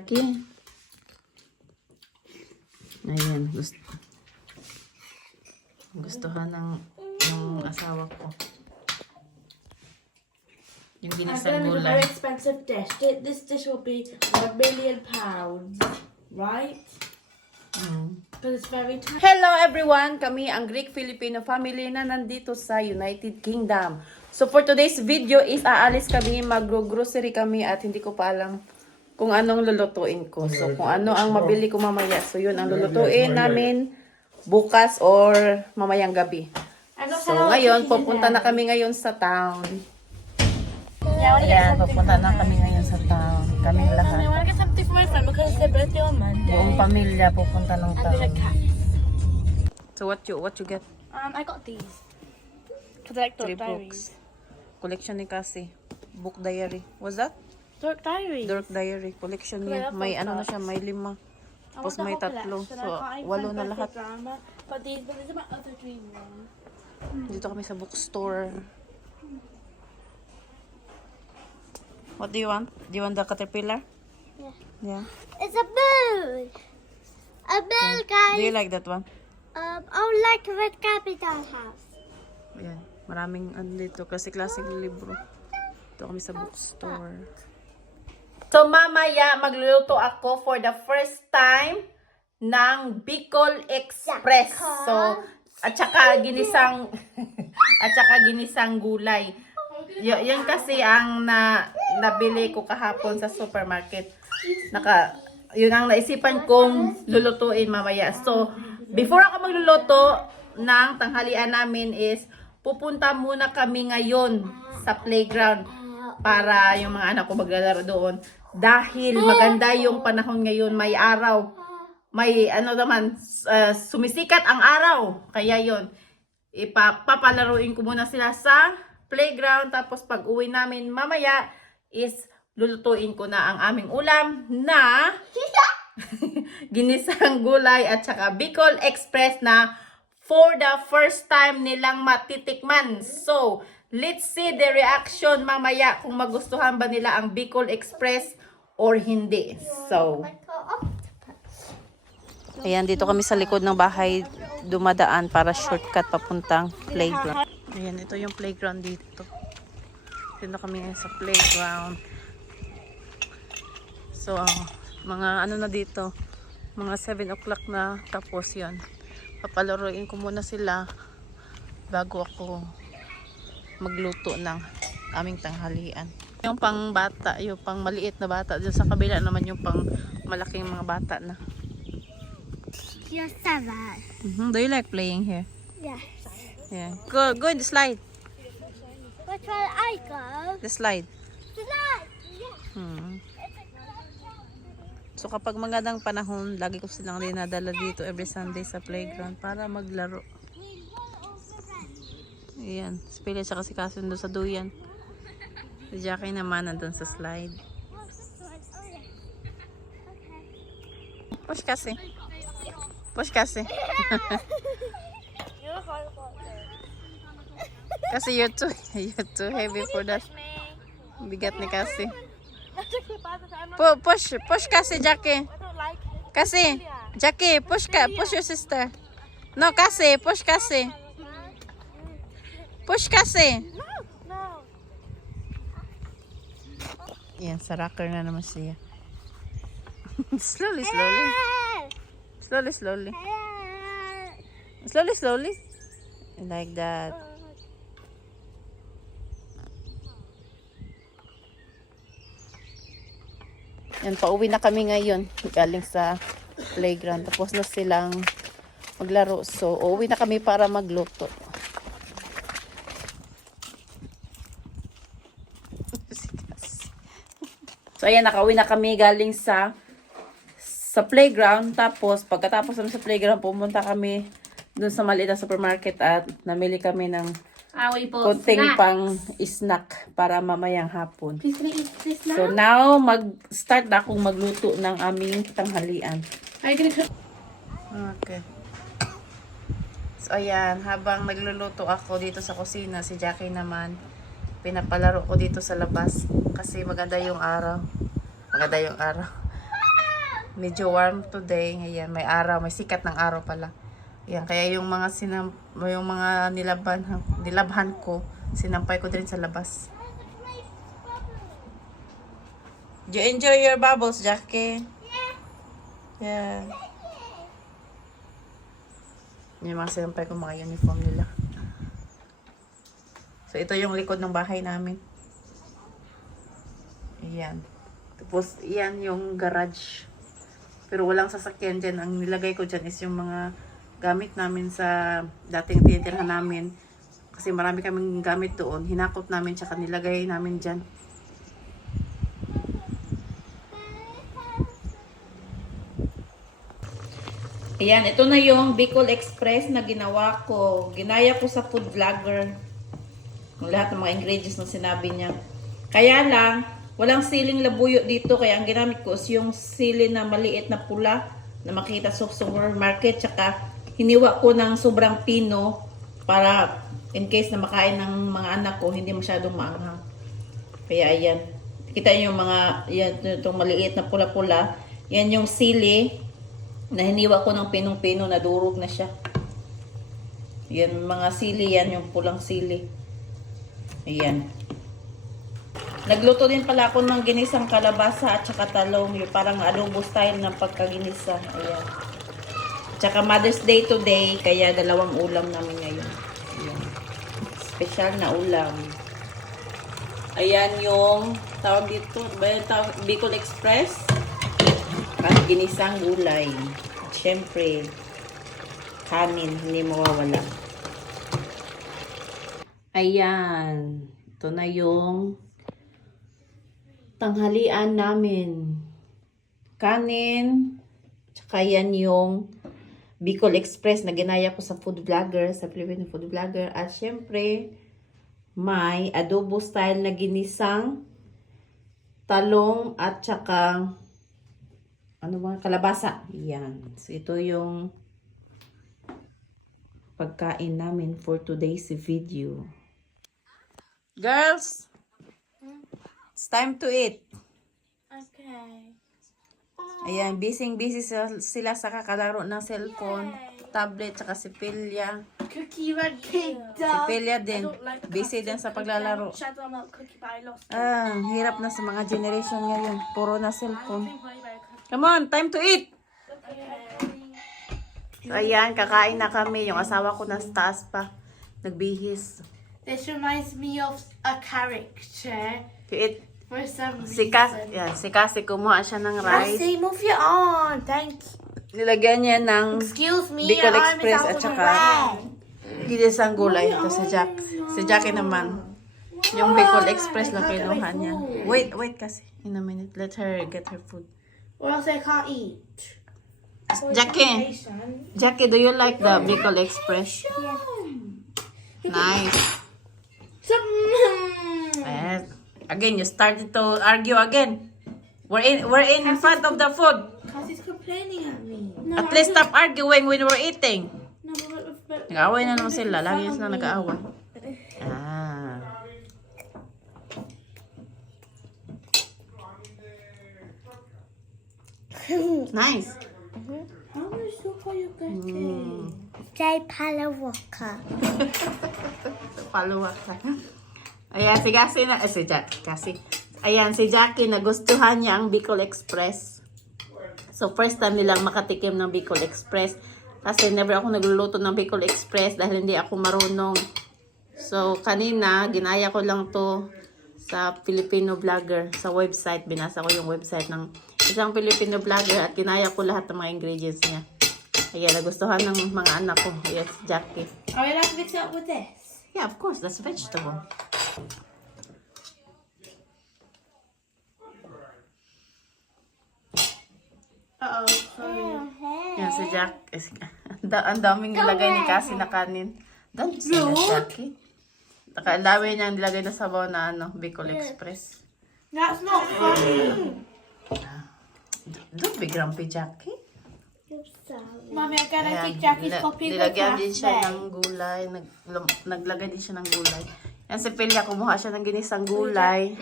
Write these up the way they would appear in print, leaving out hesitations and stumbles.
Okay. Ayan, gustuhan ng asawa ko. Yung ginisang A gulay. very expensive dish. This dish will be £1 million, right? Because it's very tasty. Hello everyone! Kami ang Greek Filipino family na nandito sa United Kingdom. So for today's video is aalis kami, mag-grocery kami at hindi ko pa alam kung anong lulutuin ko. So kung ano ang mabili ko mamaya. So yun ang lulutuin namin bukas or mamayang gabi. So ngayon, pupunta na kami ngayon sa town. Ayan, pupunta na kami ngayon sa town. Kaming lahat. I want to get something for my friend because it's their birthday on Monday. Buong pamilya pupunta ng And town. there's a cat. So what you get? I got these. Because I like Three Dork Diaries. books. Collection ni Cassie. Book diary. What's that? Dork Diaries. Dark diary. Collection niya. May ano na siya, may 5. I want Tapos the may whole 3. collection. So, I can't 8 even na find lahat. birthday drama. But these are my other dream ones. Dito kami sa bookstore. What do you want? Do you want the caterpillar? Yeah. Yeah. It's a bird. A bird, guys. Do you like that one? I would like a red capital house. Ayan. Maraming ano dito. Classic libro. Dito kami sa bookstore. So mamaya magluluto ako for the first time ng Bicol Express. So at saka ginisang gulay. Yan kasi ang nabili ko kahapon sa supermarket. Yun ang naisipan kong lulutuin mamaya. So before ako magluluto ng tanghalian namin is pupunta muna kami ngayon sa playground para yung mga anak ko maglalaro doon. Dahil maganda yung panahon ngayon, may araw. May ano naman, sumisikat ang araw. Kaya yun, papalaruin ko muna sila sa playground. Tapos pag uwi namin mamaya is lulutuin ko na ang aming ulam na ginisang gulay at saka Bicol Express na for the first time nilang matitikman. So, let's see the reaction mamaya kung magustuhan ba nila ang Bicol Express or hindi. So, ayan, dito kami sa likod ng bahay dumadaan para shortcut papuntang playground. Ayan, ito yung playground dito. Dito kami sa playground. So, mga ano na dito, mga 7 o'clock na, tapos yun. Papalaruin ko muna sila bago ako magluto ng aming tanghalian. Yung pang bata, yung pang maliit na bata, dyan sa kabila naman yung pang malaking mga bata na. You're 7. Do you like playing here? Yes. Yeah. Go in the slide. Which one I go? The slide. Tonight. Yes. So kapag magandang panahon, lagi ko silang dinadala dito every Sunday sa playground para maglaro. Ayan. Si Pili siya kasi doon sa duyan. Si Jackie naman nandun sa slide. Push kasi. Push kasi. Kasi you're too heavy for that. Bigat ni kasi. Push kasi, Jackie. Kasi, Jackie, push your sister. No, kasi, push kasi. Push kasi. Yan, sa rocker na naman siya. Slowly. Slowly. Like that. Yan, pauwi na kami ngayon. Galing sa playground. Tapos na silang maglaro. So, uuwi na kami para magluto. So, ayan, nakauwi na kami galing sa playground. Tapos, pagkatapos namin sa playground, pumunta kami dun sa maliit na supermarket at namili kami ng konting pang snack para mamayang hapon. Please can I eat this now? So now, mag-start na akong magluto ng aming tanghalian. Are you gonna cook? Okay. So ayan, habang nagluluto ako dito sa kusina, si Jackie naman, pinapalaro ko dito sa labas. Kasi maganda yung araw. Medyo warm today. Ayan, may araw, may sikat ng araw pala. Ayan, kaya yung mga nilabhan ko, sinampay ko din sa labas. Do you enjoy your bubbles, Jackie? Yeah. Yung mga sinampay ko, mga uniform nila. So, ito yung likod ng bahay namin. Ayan. Tapos, yan yung garage. Pero walang sasakyan dyan. Ang nilagay ko dyan is yung mga gamit namin sa dating tinitirhan namin. Kasi marami kaming gamit doon. Hinakot namin, tsaka nilagay namin dyan. Ayan, ito na yung Bicol Express na ginawa ko. Ginaya ko sa food vlogger. Yung lahat ng mga ingredients na sinabi niya. Kaya lang, walang siling labuyo dito. Kaya ang ginamit ko is yung sili na maliit na pula na makita sa supermarket. Tsaka hiniwa ko ng sobrang pino para in case na makain ng mga anak ko, hindi masyadong maanghang. Kaya ayan. Kita niyo yung mga, yan, itong maliit na pula-pula. Yan yung sili na hiniwa ko ng pinong-pino na durog na siya. Yan, mga sili yan, yung pulang sili. Ayan. Nagluto din pala ako ng ginisang kalabasa at saka talong. Yung parang adobo style ng pagkaginisa. Ayan. Tsaka Mother's Day today, kaya dalawang ulam namin ngayon. Ayan. Special na ulam. Ayan yung tawag dito, Bicol Express. At ginisang gulay. At syempre, kanin, hindi mawawala. Ayan. Ito na yung tanghalian namin. Kanin. Tsaka yan yung Bicol Express na ginaya ko sa food vlogger, sa Filipino food vlogger. At syempre, may adobo style na ginisang talong at tsaka kalabasa. Yan. So, ito yung pagkain namin for today's video. Girls, it's time to eat. Okay. Ayan, busy sila sa kakalaro ng cellphone, tablet, tsaka si Pilya. Cookie red cake. Si Pilya din, busy din sa paglalaro. Shadow milk cookie, but I lost it. Hirap na sa mga generation ngayon. Puro na cellphone. Come on, time to eat! So, ayan, kakain na kami. Yung asawa ko nasa taas pa. Nagbihis. This reminds me of a character To eat. for some reason. Si Cassie, kumuha siya ng rice. Cassie, move your arm. Thank you. Nilagyan niya ng Excuse me, Bicol your arm is Express out at of saka red. ginisang gulay. Ito si Jack. Si Jackie naman. Yung Bicol Express na kinuha niya. Wait kasi. In a minute. Let her get her food. Or else I can't eat. Jackie, do you like the Bicol Express? Nice. Again, you started to argue again. We're in front of the food. Cassie's complaining at me. At least stop arguing when we're eating. No, but Nag-aaway na naman sila. Lagi sila nag-aaway. Nice. how much soup are you getting? Jay Palawaka. Paluwa ka. Ayan, si Cassie na, Cassie. Ayan, si Jackie, nagustuhan niya ang Bicol Express. So, first time nilang makatikim ng Bicol Express. Kasi never ako nagluluto ng Bicol Express dahil hindi ako marunong. So, kanina, ginaya ko lang to sa Filipino vlogger, sa website. Binasa ko yung website ng isang Filipino vlogger at ginaya ko lahat ng mga ingredients niya. Ayan, nagustuhan ng mga anak ko. Yes, Jackie. Are we allowed to mix it up with this? Yeah, of course, that's vegetable. Uh-oh, sorry. Yan si Jack. Ang daming nilagay ni Cassie na kanin. Don't say that, Jackie. Ang dami niya nilagay na sabaw na Bicol Express. That's not funny. Don't be grumpy, Jackie. Mommy, I'm gonna Ayan, keep Jackie's copy of the nilagyan din siya cafe. ng gulay. Naglagay din siya ng gulay. Yan si Pilya, kumuha siya ng ginisang gulay.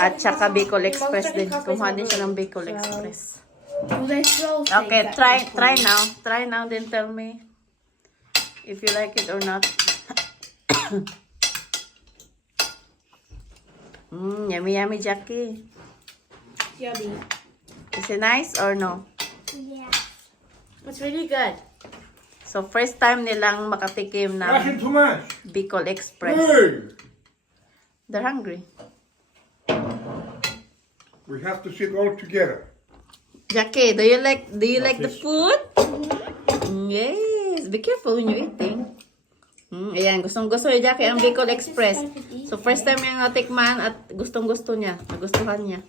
At saka Bicol Express din. Kumuha din siya ng Bicol Express. Let's roll. Okay, try now. Try now, then tell me if you like it or not. Yummy, yummy, Jackie. Yummy. Is it nice or no? Yeah. It's really good. So, first time nilang makatikim Russian ng too much. Bicol Express. Hey! They're hungry. We have to sit all together. Jackie, do you like the Fish. food? Yes. Be careful when you're eating. Ayan, gustong-gusto ni Jackie ang Bicol Express. So, first time niya natikman at gustong-gusto niya. Nagustuhan niya.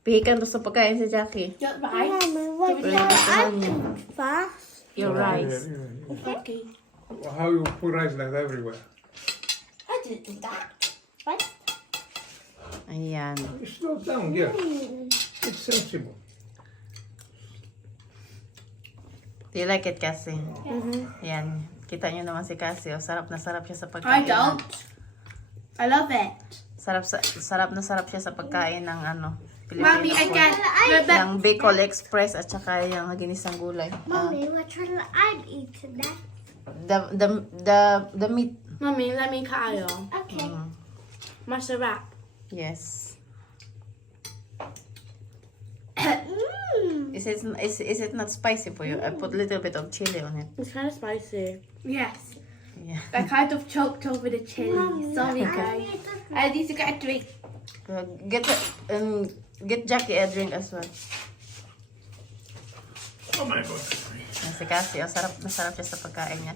Pihikan to sa pagkain si Jackie. Just rice. Mommy, what Pero nagustuhan niya. fast? Your rice. Okay. How you put rice like that everywhere? I didn't do that. What? Ayan. Slow down, yeah. It's sensible. Do you like it, Cassie? Ayan. Kita niyo naman si Cassie. Oh, sarap na sarap siya sa I pagkain. don't. I love it. Sarap na sarap siya sa pagkain ng ano. Mommy, Filipino again. food. Rebecca. Yung Bicol Express at saka yung ginisang gulay. Mommy, what shall I eat today? The meat. Mommy, let me kayo. Okay. Masarap. Yes. Mm. Is it not spicy for you? I put a little bit of chili on it. It's kind of spicy. Yes. Yeah. I kind of choked over the chili. Sorry, I guys. need to- I need to get a drink. Get Jackie a drink as well. Oh my God. Yan si Cassie, oh, sarap na sarap siya sa pagkain niya.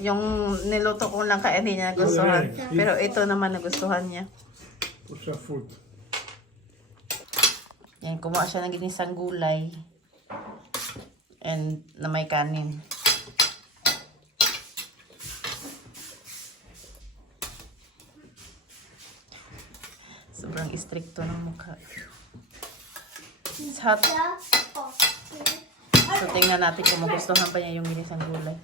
Yung niluto ko lang kaya hindi niya nagustuhan. Pero ito naman nagustuhan niya. Put some food. Yan, kumuha siya ng ginisang gulay. And na may kanin. Sobrang istrikto ng mukha. It's hot. So, tingnan natin kung magustuhan pa niya yung ginisang gulay.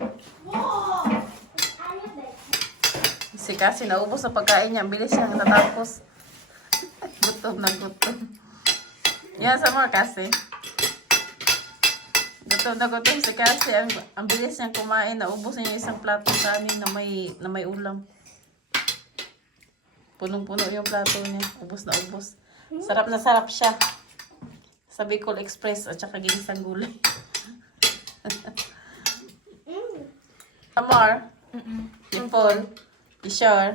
Si Cassie, naubos sa pagkain niya. Ang bilis siyang natapos. Gutom na gutom. Yan, sa more, Cassie. Gutom na gutom si Cassie. Ang bilis niyang kumain. Naubos niya yung isang plato kanin na may ulam. Punong-puno yung plato niya. Ubos na ubos. Sarap na sarap siya. Sa Bicol Express at saka ginisang gulay. Amar, you full? You sure?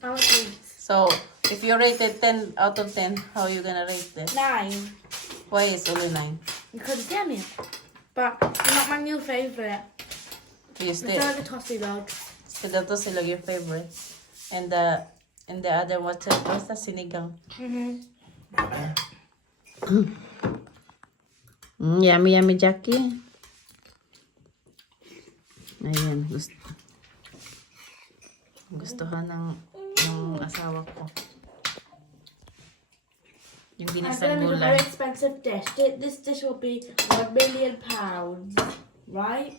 How much? So, if you rated 10 out of 10, how you gonna rate this? 9. Why is only 9? Because it's yummy. But not my new favourite. You It's still like a tossy log. to sila your favorite. And the other what's the sinigang? Yummy yummy Jackie. Ayan, gustuhan ng asawa ko. Yung I'm ginisang going to gulay. a very expensive dish. This dish will be £1 million, right?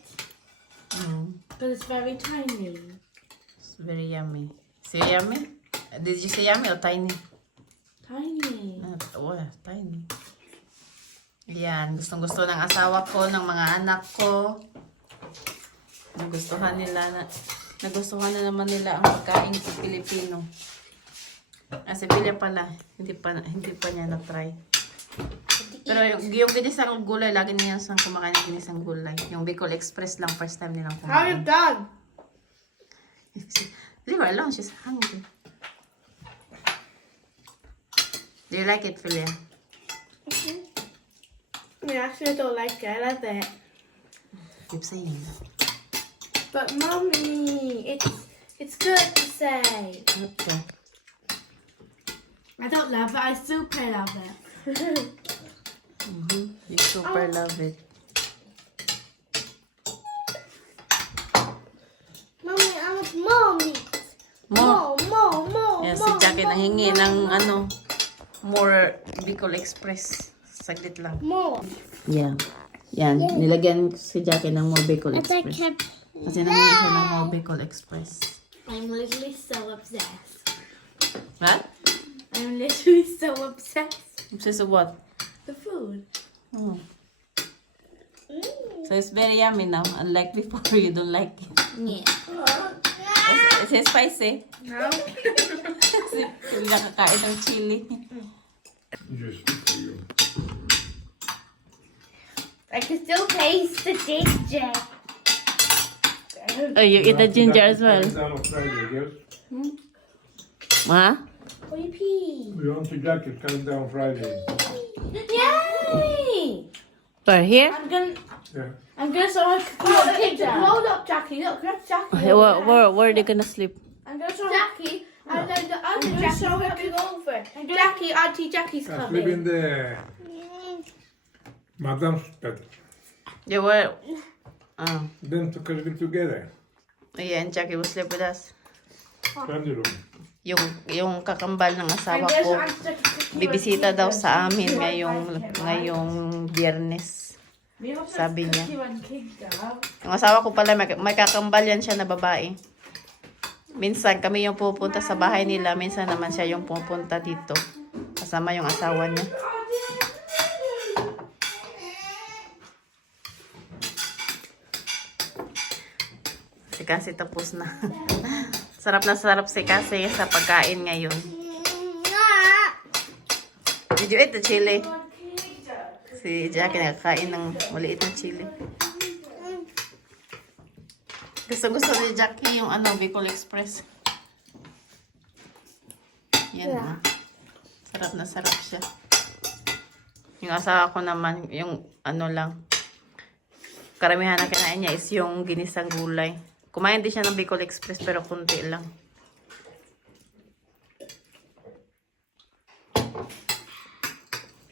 Because it's very tiny. It's very yummy. Say yummy? Did you say yummy or tiny? Tiny. Oh, tiny. Yan, gustong-gusto ng asawa ko, ng mga anak ko. Nagustuhan na naman nila ang pagkain sa Pilipino. Si Pilya pala, hindi pa niya na-try. Pero yung ginisang gulay, lagi niya siyang kumakain ng ginisang gulay. Yung Bicol Express lang, first time nilang How kumain. you done? Leave her alone, she's hungry. Do you like it, Philia? Yeah, actually I don't like it. I love it. Keep saying that. But mommy, it's good to say. Okay. I don't love it. I super love it. You super love it. Mommy, I want more meat. Mo. More. Yan, si Jackie nanghingi ng more Bicol Express. Saglit lang. More. Yeah. Yan, nilagyan si Jackie ng more Bicol As I Express. kept. Kasi nanghingi siya ng more Bicol Express. I'm literally so obsessed. What? I'm literally so obsessed. Obsessed with what? The food. food. So it's very yummy now. Unlike before, you don't like it. Yeah. Is it spicy? No. Kasi hindi nakakain ng chili. Just for you. I can still taste the ginger. Oh, you eat the ginger as well? Down on Friday, yes? Ma? Pee. We want to jacket coming down Friday. Yay! For here? Yeah. I'm gonna show her. Hold up, Jackie. Look, that's Jackie. Where are they gonna sleep? I'm gonna show Jackie. And then the other Jackie coming over. Jackie, Auntie Jackie's I sleep coming. in the Madam's bed. They were... Oh. Then to sleep together. Yeah, and Jackie will sleep with us. Family room. Yung kakambal ng asawa ko, bibisita daw sa amin ngayong Biyernes. Sabi niya. Yung asawa ko pala, may kakambal yan siya na babae. Minsan kami yung pupunta sa bahay nila, minsan naman siya yung pupunta dito. Kasama yung asawa niya. Si Kasi tapos na. Sarap na sarap si Kasi sa pagkain ngayon. Did you eat the chili? Si Jackie nakakain ng maliit na chili. Gusto ni Jackie yung Bicol Express. Yan na. Sarap na sarap siya. Yung asawa ko naman, yung lang. Karamihan na kinain niya is yung ginisang gulay. Kumain din siya ng Bicol Express pero kunti lang.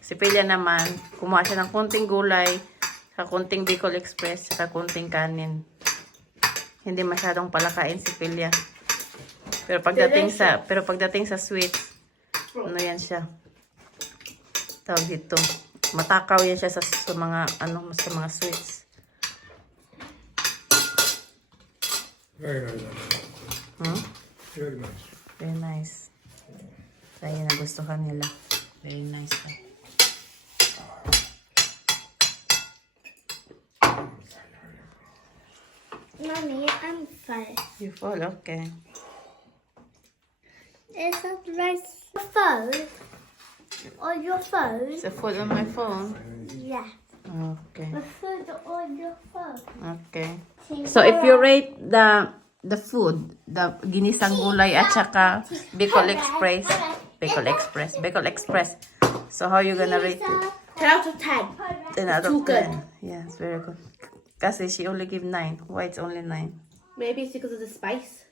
Si Pilya naman, kumuha siya ng kunting gulay, sa kunting Bicol Express, sa kunting kanin. Hindi masyadong palakain si Pilya. Pero pagdating sa sweets, ano yan siya? Tawag dito. Matakaw yan siya sa mga sweets. Very nice. Very nice. Very nice. So, yun ang gustuhan nila. Very nice. Mommy, I'm full. You fall? Okay. Is that rice phone? On your phone? Is it full on my phone? Yeah. Okay. The food on your phone. Okay. So, if you rate the food, the ginisang gulay at saka Bicol Express. So, how you gonna rate it? 10 out of 10. 10 out Too of good. 10. Yes, very good. Kasi she only give 9. Why it's only 9? Maybe it's because of the spice.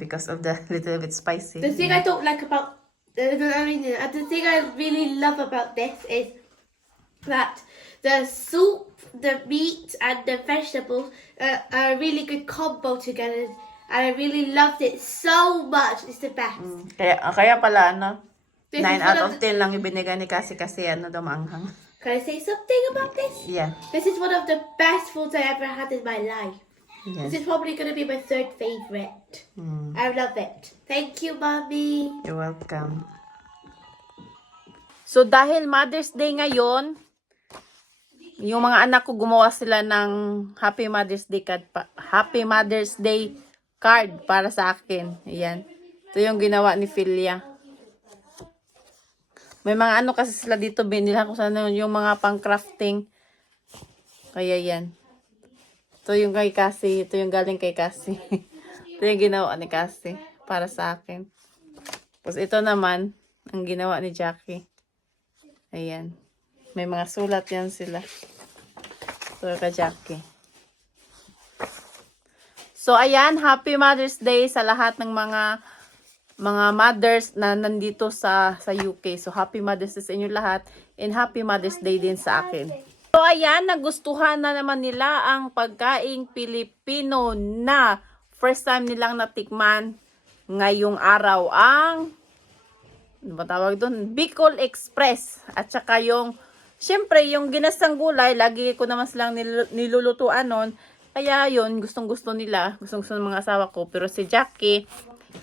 Because of the little bit spicy. The thing I don't like about the thing I really love about this is that the soup, the meat, and the vegetables are a really good combo together. And I really loved it so much. It's the best. Kaya pala, 9 This is out one of 10 lang ibinigay ni kasi daw maanghang. Can I say something about this? Yeah. This is one of the best foods I ever had in my life. Yes. This is probably going to be my third favorite. I love it. Thank you, Mommy. You're welcome. So, dahil Mother's Day ngayon, yung mga anak ko gumawa sila ng Happy Mother's Day card para sa akin. Ayan. Ito yung ginawa ni Philia. May mga kasi sila dito, binila ko sana yung mga pang-crafting. Kaya yan. Ito yung kay Cassie. Ito yung galing kay Cassie. Ito yung ginawa ni Cassie para sa akin. Tapos ito naman, ang ginawa ni Jackie. Ayan. May mga sulat yan sila. Ito kay Jackie. So, ayan. Happy Mother's Day sa lahat ng mga mothers na nandito sa UK. So, Happy Mother's Day sa inyo lahat. And Happy Mother's Day din sa akin. So, ayan. Nagustuhan na naman nila ang pagkaing Pilipino na first time nilang natikman ngayong araw ang ano ba tawag doon? Bicol Express. At saka syempre, yung ginasang gulay, lagi ko naman silang nilulutuan nun. Kaya yun, gustong-gusto nila. Gustong-gusto ng mga asawa ko. Pero si Jackie,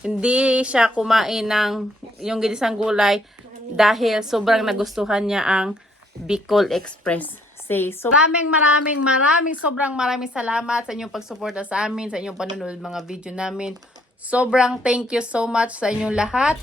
hindi siya kumain ng yung ginisang gulay dahil sobrang nagustuhan niya ang Bicol Express. So sobrang maraming salamat sa inyong pagsuporta sa amin, sa inyong panonood mga video namin. Sobrang thank you so much sa inyong lahat.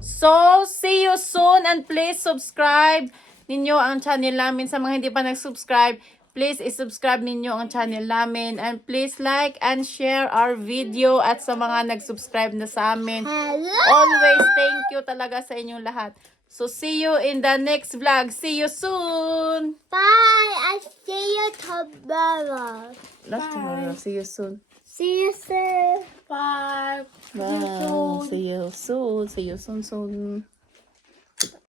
So, see you soon and please subscribe ninyo ang channel namin. Sa mga hindi pa nag-subscribe, please isubscribe ninyo ang channel namin and please like and share our video at sa mga nag-subscribe na sa amin. Always thank you talaga sa inyong lahat. So, see you in the next vlog. See you soon! Bye. I see you tomorrow. Not tomorrow. See you soon. See you soon. Bye. Bye. See you soon. See you soon.